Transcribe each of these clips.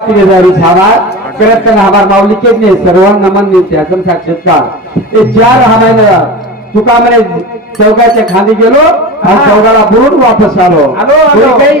तिरेदारी छावा करत हमार माऊली के ने सर्वांना नमन मिळते अजून साक्षात्कार हे चार हमायला तुका म्हणे चौकाच्या खाली गेलो आणि चौकाला बुरून वापस आलो. काही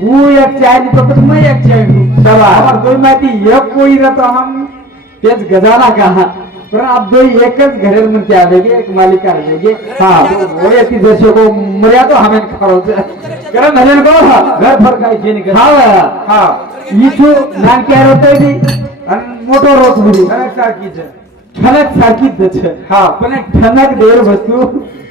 હું એક ચાવી તો પછી મેં એક ચાવી ચલા અમાર કોઈ માંથી એક કોઈ રતો આમ તે જ ગજાલા કહા પણ આપ દો એક જ ઘરે મને ત્યાં આવે એક માલિકા આવે કે હા ઓય થી દર્શકો કો મર્યા તો હમે ખરો છે કરે નજન કો ઘર ફરકાય છે ને હા હા ઈ તો નાન કે રોતો બી અને મોટો રોત બી સાકી છે ઠનક સાકી જ છે હા પણ ઠનક દેર વસ્તુ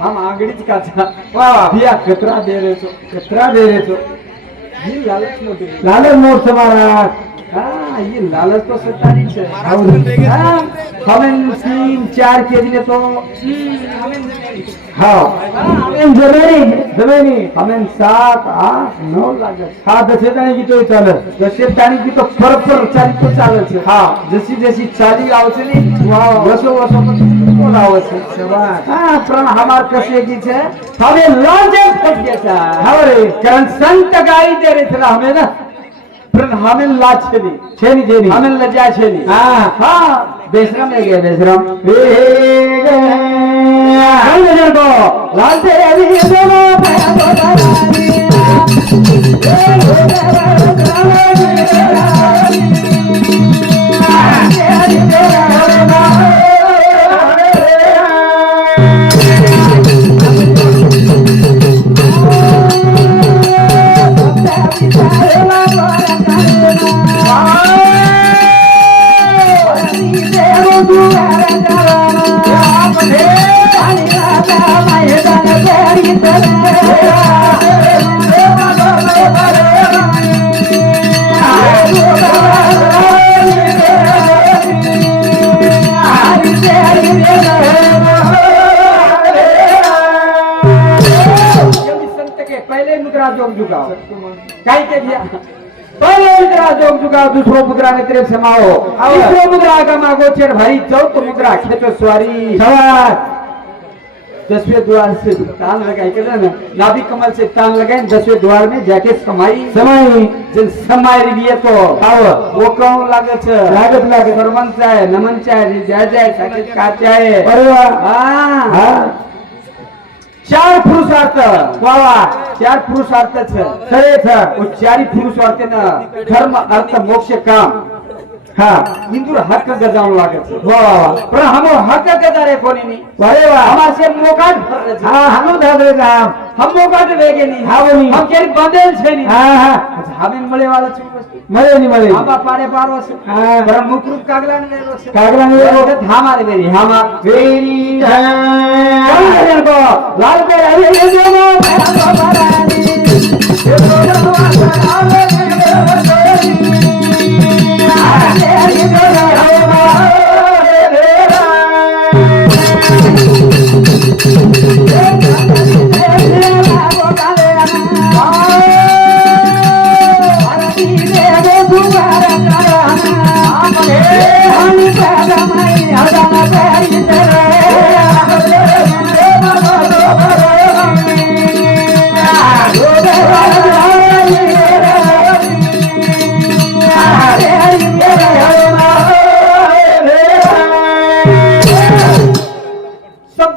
हम आगळीच काचा वा वा भिया कचरा बेरेचो हो, कचरा बेरेचो हो। ही लालच मोठी हो। लालच मोठ महाराज हाँ ये लालच तो सत्ता सत्तानीच आहे हमें तीन चार के दिले तो हाँ। हमें जमीन जमीनी। हमें सात आठ नौ हाँ दशे ताने की तो चाल। दशे ताने की तो फर फर चाली तो चाल हाँ। जसी जसी चाली आवश्य नहीं वसो वसो तो आवश्य हाँ प्रण हमार कसे की छे हमें लॉजिक पड़ गया था। हमारे कारण संत गाई दे रहे थे हमें ना। फिर हामिल ला छेनी छेनी छेनी हामिल ला जा छेनी हां हां बेसराम ले गया बेसराम ए गए को लाल तेरी देवा पैदा रानी ए हो देवा रानी तेरी देवा पहला जोग चुका दूसरो मुद्रा में तेरे समाओ. हो. तीसरो मुद्रा का मांगो चेर भाई चौथ मुद्रा खेचो सवारी. दसवें द्वार से तान लगाए के ना? नाभि कमल से तान लगाए दसवें द्वार में जाके समाई. समाई. जिन समाई रिये तो आव वो कौन लागे छ लागत. लागे परमन चाहे नमन चाहे जय जय साके का चाहे? अरे हां. हां. चार पुरुषार्थ. बाबा चार पुरुषार्थच. खरेच चारी पुरुषार्थेनं धर्म अर्थ मोक्ष काम. हा. इंदूर हक्क गजावं लागत पण हम हक्क गजा रे कोणी अरे वा. हमारे मोकाट हा हम धाबे ना हम मोकाट रे गेनी हा बोनी हम केरी बंदेल छे नी. हा हा. हमें मले वाला छे मले नी मले हम पारे पार वस. हां. पर मुकरूप कागला ने कागला ने हमारे मेरी. हम मेरी লাল Hey, honey,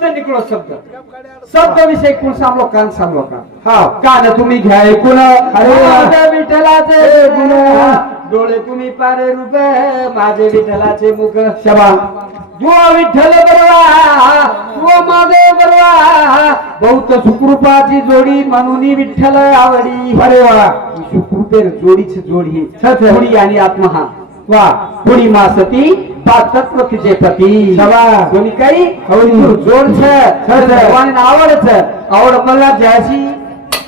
शब्द निकलो शब्द. शब्द विषय कोण सांगलो कान सांगलो का? हा. कान तुम्ही घ्या ऐकून. अरे विठ्ठलाचे गुण. डोळे तुम्ही पारे रूप. माझे विठ्ठलाचे मुख. शबा. जो विठ्ठल बरवा तो माधव बरवा बहुत सुकृपाची जोडी म्हणून विठ्ठल आवडी. अरे वा. सुकृपेर जोडीची जोडी. जोडी आणि आत्मा हा. वा. पुढी मा सती पाच तत्व तिचे पती. कोणी काही? हवनी. जोड छ छत. भगवान आवड मला ज्याशी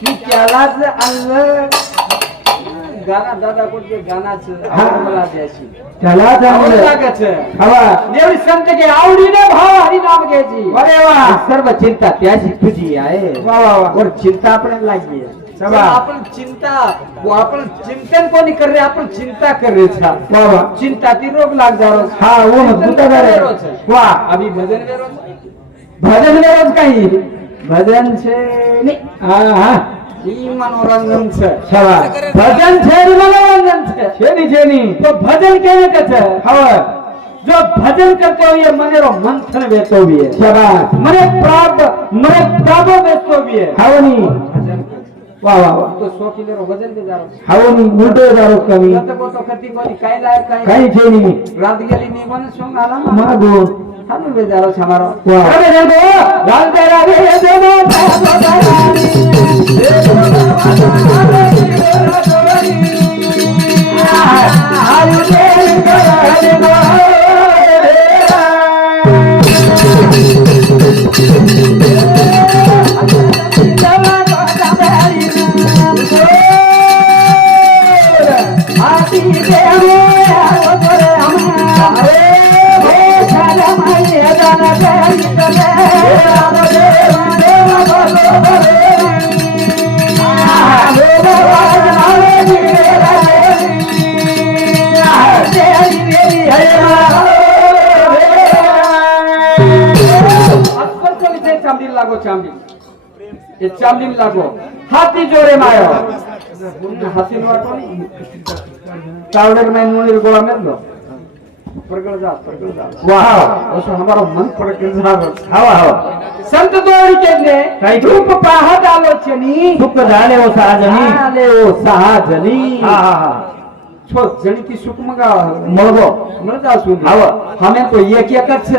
मी त्यालाच गाणं दादा कोणते गाण्याचं? संत के आवडीने भाव हरी नाम घ्यायची. अरे वा. सर्व चिंता त्याची तुझी आहे. चिंता आपण आपण चिंता आपण चिंतन कोणी कर रहे आपण चिंता कर रहे छा चिंता ती रोग लाग जा रहा हो, भजन में रोज. भजन में रोज भजन छे मनोरंजन भजन छे मनोरंजन छे छेनी छेनी. तो भजन कहने का छे हाँ. हो. जो भजन करते हो ये मने रो मंथन वेतो भी है. मने प्राप्त मने प्राप्त वेतो भी है. हो हाँ नहीं वा वा वा. तो सो किलो रो भजन के जारो हवनी उलटो जारो कमी लत को तो कती कोनी काय लायक काय काही शेनी रात गेली मी मन सोंग आला मागो हानु बेजारो छ हमारो वाह. अरे देखो गाल तेरा रे दो प्रगट जा प्रगट जा वाह असं हमारा मन प्रगट जा हवा हवा संत दोरी केले काही रूप पाहत आलो छनी सुख झाले हो सहाजनी आले ओ सहा जनी हा हा हा. छो जणी की सुख मगा मळगो. मळ जा सुन हवं. हमें तो एक एकच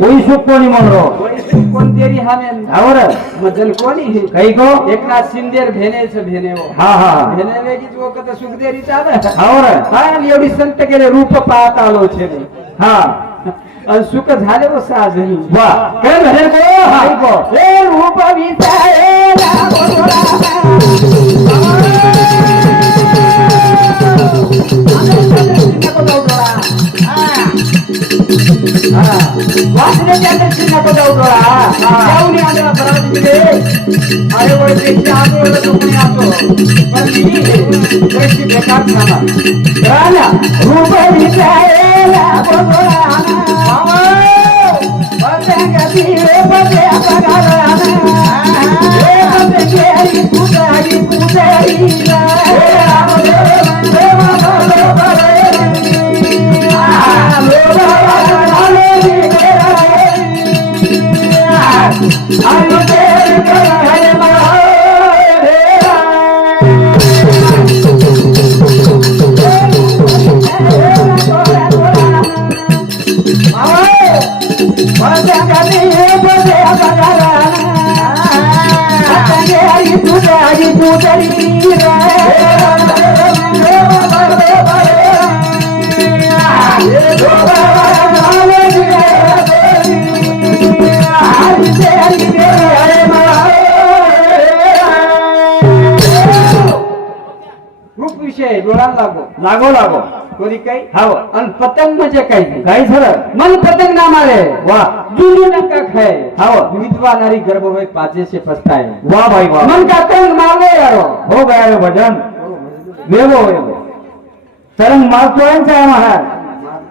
कोई सुख कोणी म्हणरो कोणी तेरी हमें आवर मजल कोणी? काही को एकनाथ शिंदेर भेनेच भेने हो हा. हा भेने वेगीच वो कत सुख देरी चाल आवर हा एवढी संत गेले रूप पाहत आलो छे हा. सुख झाले व साजनी वा. काय रूप विचारेला त्याने नको जाऊ डोळा. जाऊन आला बराबर अरे वळ त्याची आजोळा कोणी असो पण मी त्याची बेकार झाला. राहिला रूप विचारेला रूप लागो. लागो लागो. कोणी काही? हवं आणि पतंग म्हणजे काही. काही सर मन पतंग ना मारे. वा. जुलू नका खाए हवं विधवा नारी गर्भ हुए पाचे से पछताए वा भाई वा. मन का तंग मारे यारो. हो गया भजन. वेगो वेगो तरंग मारतोय महाराज?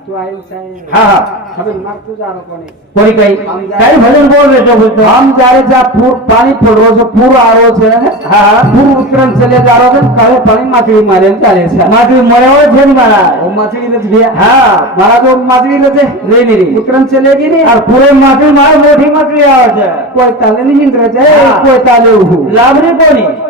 તું આવ્યું સાહેબ હા હા હવે માર તું જારો કોને કોઈ કઈ કઈ ભજન બોલ બેઠો બોલતો આમ જ્યારે જા પૂર પાણી પડવો છે પૂર આવો છે હા હા પૂર ઉત્તરાયણ ચલે જારો છે ને કાળે પાણી માછલી મારે ને ચાલે છે માથી મળ્યો છે ને મારા ઓ માછલી નથી ગયા હા મારા તો માછલી નથી નહીં નહીં ઉત્તરાયણ ચલે ગઈ ને આ પૂરે માથી માર મોટી માછલી આવે છે કોઈ તાલે નહીં ઇન્દ્ર છે હા. કોઈ તાલે ઉભું લાવણી કોની તો ને માછલી લાવે છે આપણે લાવીને લાવીને ઉત્તર ગઈ નીકળ ગઈ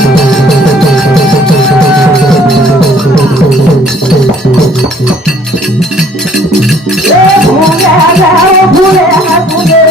mulher, é, mulher, é, mulher.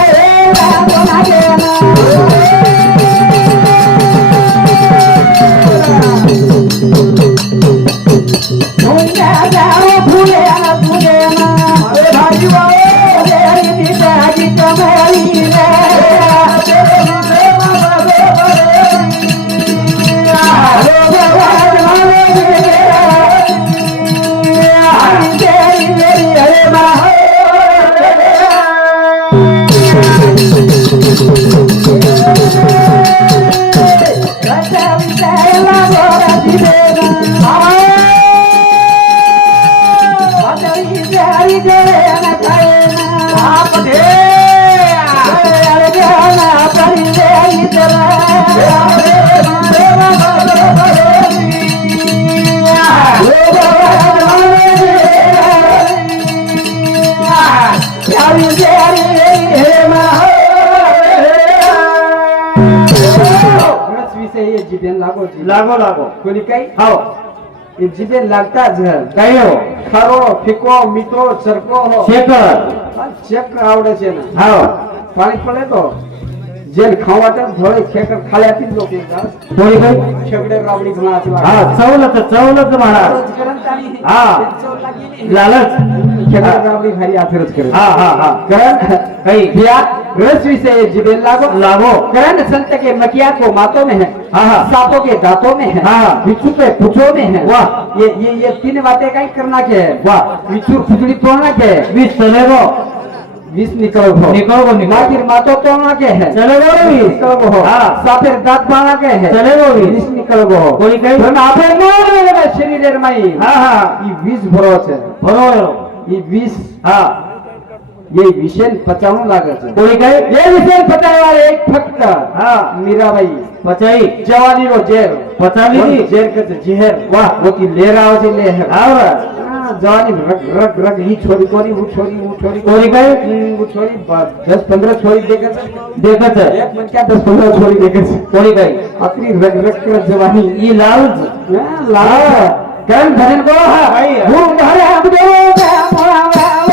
જીભે લાગતા જ કયો ખરો ફીકો મીઠો સરકો હો શેકર આ ચેક આવડે છે ને આવો પાણી પડે તો જેલ ખાવાતા ધોળે ખેકર ખાલ્યાથી જ લોકો થોડી કઈ ખેકડે રાવડી ઘણા હાથમાં હા સવલત સવલત મહારાજ રોજ ગરમ તાણી. હા. ચૌ લાગી નહીં. લાલચ ખેકડે રાવડી ખાલી હાથે જ કરે હા હા હા કરણ કઈ भैया रोशनी से जीवन लाभो लाभो करण संत के मकिया को मातों में है। हाँ, हाँ। सातों के दांतों में है। बिच्छू के पुछो में है। वाह। ये ये ये तीन बातें कहीं करना क्या है? वाह। बिच्छू खुचड़ी तोड़ना क्या है? बीस चले गो बीस निकलो हो निकलो हो निकलो माखिर माथो तोड़ना क्या है? चले गो बीस निकलो हो। हाँ। साफेर दांत पाना क्या है? चले गो बीस निकलो हो। कोई कहीं हम आपे मार लेगा शरीर माई। हाँ हाँ। ई बीस भरो छे। भरो बीस हाँ। हे विषण पचावून लागायचं कोणी काय हे विषण पचावणार एक फक्त हा। मीराबाई। पचाई। जवानी रो जेर। पचावी जेर कच जेहर। वाह वो की लेराव से हो लेहर। हां जवानी रग रग रग ही छोरी कोरी वो छोरी वो छोरी। कोरी गए वो छोरी दस पंद्रह छोरी देखत देखत है एक मन क्या दस पंद्रह छोरी देखत कोरी गए अपनी रग रग कर जवानी। ये लाउज लाल। कल भरन को हां। भाई हूं। हरे हम देव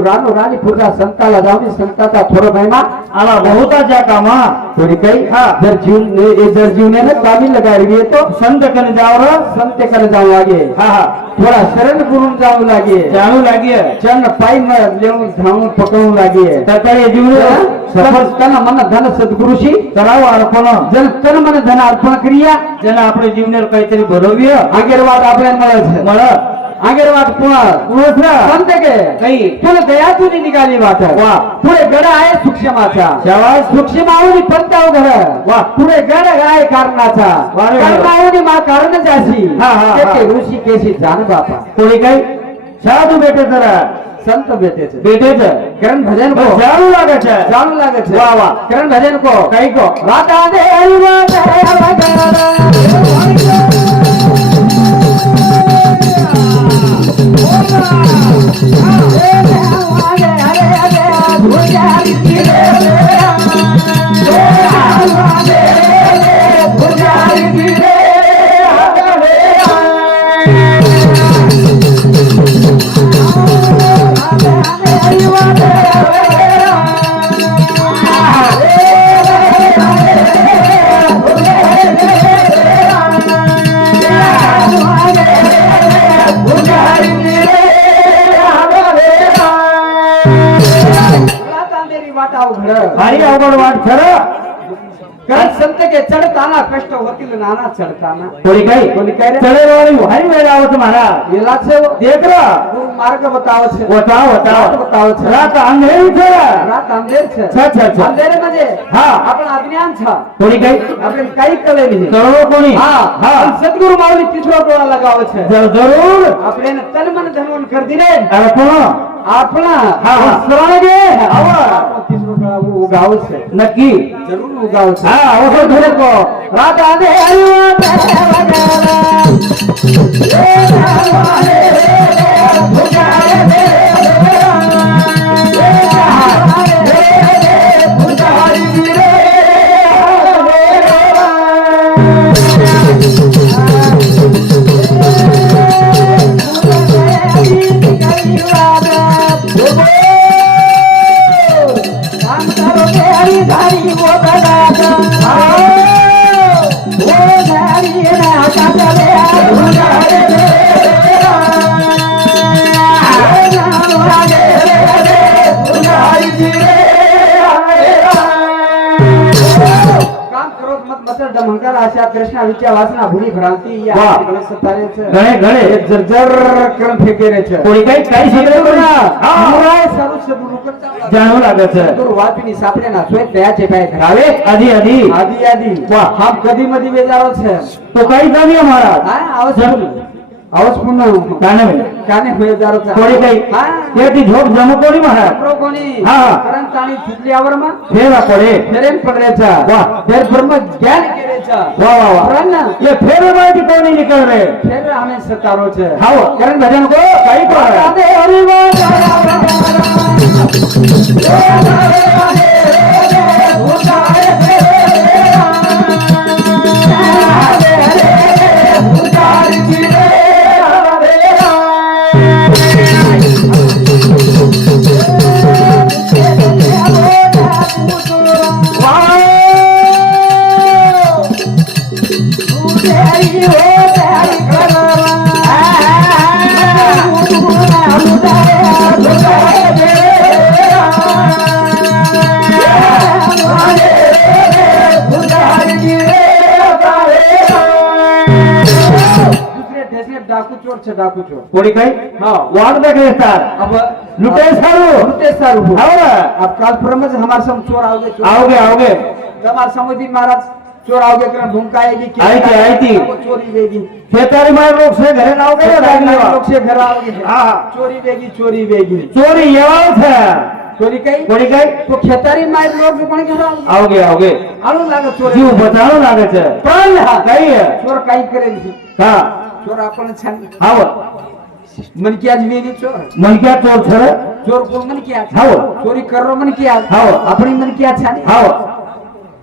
नका हिंडू रानो राणी पुढच्या संताला जाऊन संताचा थोडं महिमा आला बहुताच्या कामा थोडी काही हा. जर जीव जर जीवने कामी लगावी येतो संत कन जावर संतेकडे जाऊ लागे हा हा थोडा शरण करून जाऊ लागे जाणू लागे चरण पायी न लेऊन धावून पकडून लागे सकाळी जीवन सफल तन मन धन सद्गुरुशी करावं अर्पण जन तन मन धन अर्पण क्रिया ज्यानं आपल्या जीवनावर काहीतरी भरव्य आगेरवाद आपल्याला मिळायचं मळत आगेरवाद पुन्हा उलसरा. म्हणते के काही तुला આગળ વાત સમજે કે નહીં દયા તુની નીકાળી વાત વાહ પૂરે ગળા આય સૂક્ષ્મ આછા શાબાશ સૂક્ષ્મ આવું પંતાવ ઘર વાહ પૂરે ગળા આય કારણ આછા કર્મ આવું માં કારણ જ આશી હા હા કે ઋષિ કેસી જાન બાપા કોઈ કઈ સાધુ બેટે જરા સંત બેઠે છે બેઠે છે કરણ ભજન કો સારું લાગે છે સારું લાગે છે વાહ વાહ કરણ ભજન કો કઈ કો વાતા દેવ વાતા વગર સદગુરુ માવલી પીછો લગાવે છે. જરૂર. આપણે તન મન ધન કરી દીધે. आपला दुसरा गे तीस रुपया उगावच. है नक्की. जरूर उगावच. हा ओहो धरको राधा दे हरिवा વિચારવાસના ભૂલી ભ્રાંતિ છે. ગણે ગણે. એ સાપડે ના. સોય છે ભાઈ ધરાવે. આધી આધી આધી આધી વાહ. હા કદી મધી બેજારો છે. તો કઈ જાણીએ મહારાજ. હા આવસ આવસ પૂર્ણ કાનવે काने बेजारो છે कोणी काही हा त्याची झोप जम कोणी महाराज प्रो कोणी हा. कारण ताणी फुटल्यावर मग फेरा पडे फेरेन पडल्याचा वा. फेर ब्रह्म ज्ञान केल्याचा वा वा वा कारण ना ये फेरे माहिती कोणी निकल रे फेर आम्ही सतारो છે हाव. कारण भजन को काही को आहे. राधे हरी बोल दुसरे डाकू चोर છે डाकू चोर कोणी काही हाँ वाट देखले सर अब लुटे सारू लुटे सारू हो हाव ना अब काल परम से हमारे सम चोर आओगे चोर आओगे आओगे हमारे समुद्री महाराज चोर आओगे कारण भूमिका आएगी क्या आई थी, आई थी। वो चोरी वेगी शेतारी माय लोक से घरे नाव के लोग से घर आओगे हाँ, हाँ. चोरी वेगी चोरी वेगी चोरी येवाव છે चोरी कई कोणी काही तो खेतारी माय लोग कोण घर आओगे आवगे आवगे आलो लागे चोरी जीव बचावं लागे છે पण हा काही चोर काही करेल नाही. हा चोर आपण छान हाव मन की आज वेगी चोर मनक्या चोर छर चोर कोण मन की आज हाव. चोरी करो मन की आज हाव. अपनी मन की आज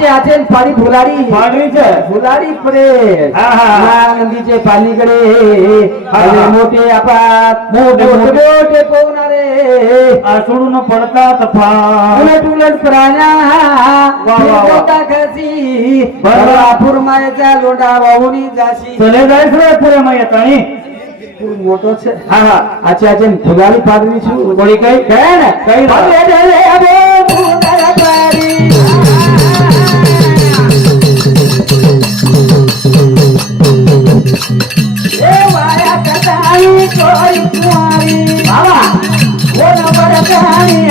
आचे आचेन पाणी भुलारी पांढरीचं भुलारी पुढे हा, हा, हा. नदीचे पाणीकडे हा, हा. आले मोठे आपात मोठे, मोठे मोठे. मोठे पोहणारे आसळून पडतात फार उलट उलट प्राण्या वा, वा. निर्गोता खसी वा, वा. भरपूर मायेचा लोंढा वाहुनी जाशी चले जायच रे पुऱ्या मयत आणि તું મોટો છે. હા હા. આજે આજે ફુલારી પાડવી Baba, what about the honey?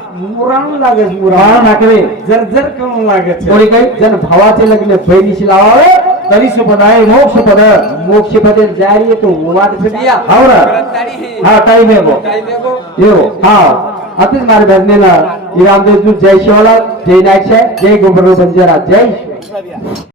मुराणू लागत मारा नाकवे जर जर करून लागत थोडी काही? जन भावाचे लग्न बहिणीशी लावावे तरी सुपद आहे मोक्ष पदक मोक्ष पदे जारी फिरल्या हावरा हा टाईम आहे गो येऊ हा. आताच मारे बहिणीला रामदेव जय शिवला. जय नाईक जय गोबर बंजारा जय